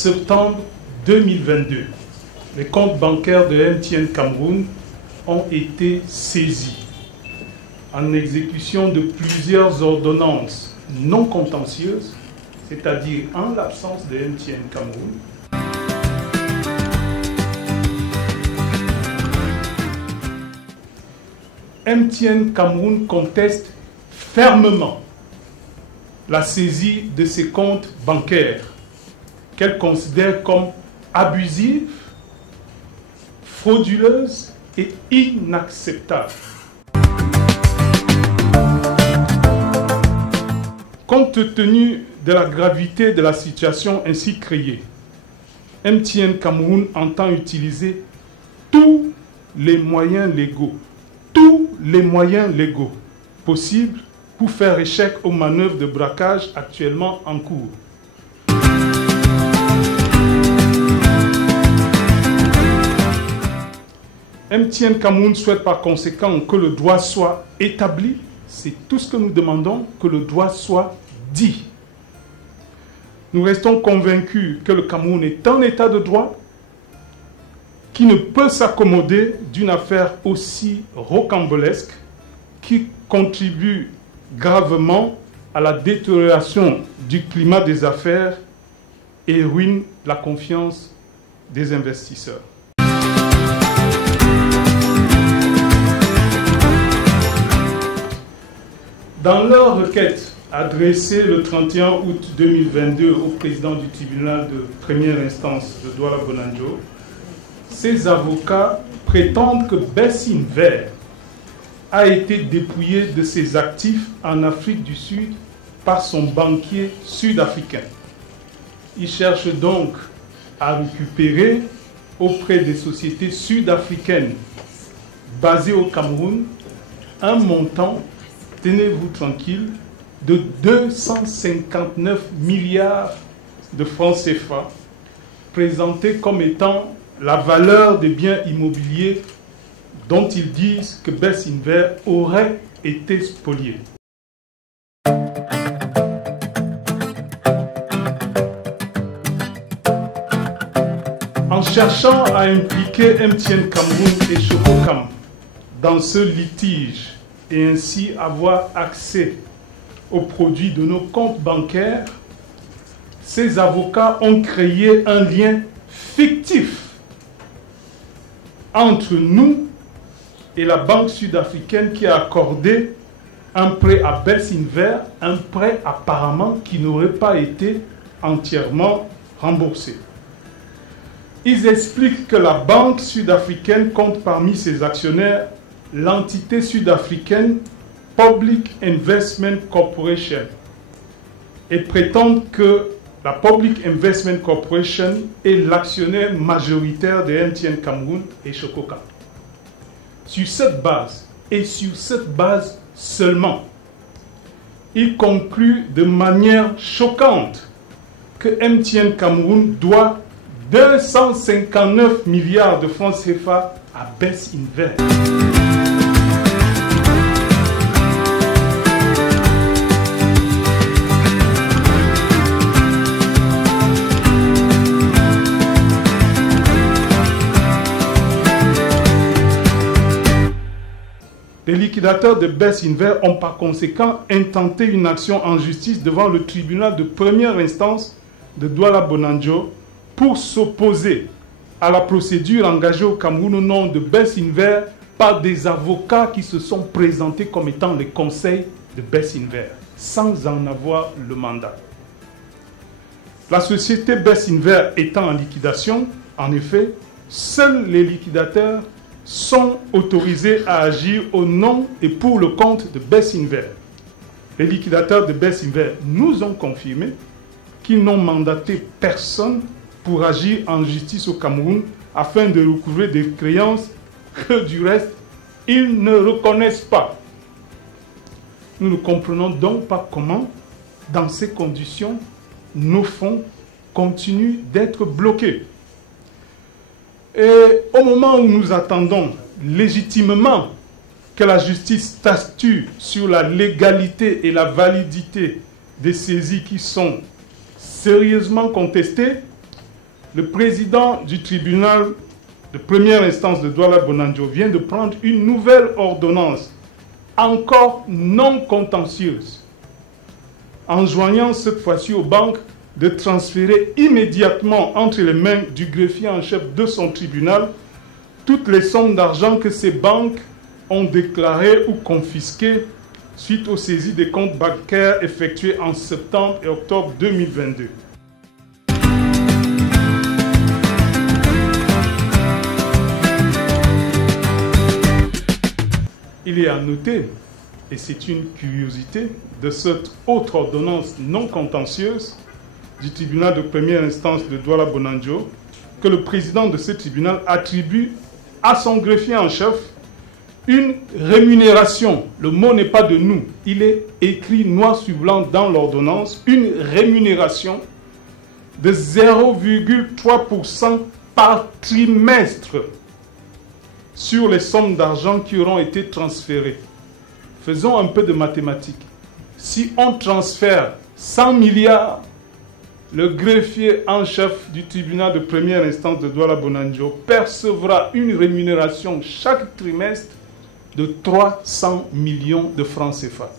septembre 2022, les comptes bancaires de MTN Cameroun ont été saisis en exécution de plusieurs ordonnances non contentieuses, c'est-à-dire en l'absence de MTN Cameroun. MTN Cameroun conteste fermement la saisie de ses comptes bancaires qu'elle considère comme abusive, frauduleuse et inacceptable. Compte tenu de la gravité de la situation ainsi créée, MTN Cameroun entend utiliser tous les moyens légaux possibles pour faire échec aux manœuvres de braquage actuellement en cours. MTN Cameroun souhaite par conséquent que le droit soit établi. C'est tout ce que nous demandons, que le droit soit dit. Nous restons convaincus que le Cameroun est un état de droit qui ne peut s'accommoder d'une affaire aussi rocambolesque qui contribue gravement à la détérioration du climat des affaires et ruine la confiance des investisseurs. Dans leur requête adressée le 31 août 2022 au président du tribunal de première instance de Douala-Bounanjo, ces avocats prétendent que Bessinver a été dépouillé de ses actifs en Afrique du Sud par son banquier sud-africain. Ils cherchent donc à récupérer auprès des sociétés sud-africaines basées au Cameroun un montant, tenez-vous tranquille, de 259 milliards de francs CFA, présentés comme étant la valeur des biens immobiliers dont ils disent que Bessinver aurait été spolié. En cherchant à impliquer MTN Cameroun et Chococam dans ce litige et ainsi avoir accès aux produits de nos comptes bancaires, ces avocats ont créé un lien fictif entre nous et la banque sud-africaine qui a accordé un prêt à Bessinver, un prêt apparemment qui n'aurait pas été entièrement remboursé. Ils expliquent que la banque sud-africaine compte parmi ses actionnaires l'entité sud-africaine Public Investment Corporation et prétendent que la Public Investment Corporation est l'actionnaire majoritaire de MTN Cameroun et Chococam. Sur cette base, et sur cette base seulement, il conclut de manière choquante que MTN Cameroun doit 259 milliards de francs CFA à Bessinver. Les liquidateurs de Bessinver ont par conséquent intenté une action en justice devant le tribunal de première instance de Douala-Bounanjo pour s'opposer à la procédure engagée au Cameroun au nom de Bessinver par des avocats qui se sont présentés comme étant les conseils de Bessinver, sans en avoir le mandat. La société Bessinver étant en liquidation, en effet, seuls les liquidateurs sont autorisés à agir au nom et pour le compte de Bessinver. Les liquidateurs de Bessinver nous ont confirmé qu'ils n'ont mandaté personne pour agir en justice au Cameroun afin de recouvrer des créances que du reste, ils ne reconnaissent pas. Nous ne comprenons donc pas comment, dans ces conditions, nos fonds continuent d'être bloqués. Et au moment où nous attendons légitimement que la justice statue sur la légalité et la validité des saisies qui sont sérieusement contestées, Le président du tribunal de première instance de Douala-Bounandjo vient de prendre une nouvelle ordonnance, encore non contentieuse, enjoignant cette fois-ci aux banques de transférer immédiatement entre les mains du greffier en chef de son tribunal toutes les sommes d'argent que ces banques ont déclarées ou confisquées suite aux saisies des comptes bancaires effectuées en septembre et octobre 2022. Il est à noter, et c'est une curiosité, de cette autre ordonnance non contentieuse du tribunal de première instance de Douala-Bounandjo, que le président de ce tribunal attribue à son greffier en chef une rémunération. Le mot n'est pas de nous, il est écrit noir sur blanc dans l'ordonnance, une rémunération de 0,3% par trimestre sur les sommes d'argent qui auront été transférées. Faisons un peu de mathématiques. Si on transfère 100 milliards, le greffier en chef du tribunal de première instance de Douala-Bounandjo percevra une rémunération chaque trimestre de 300 millions de francs CFA.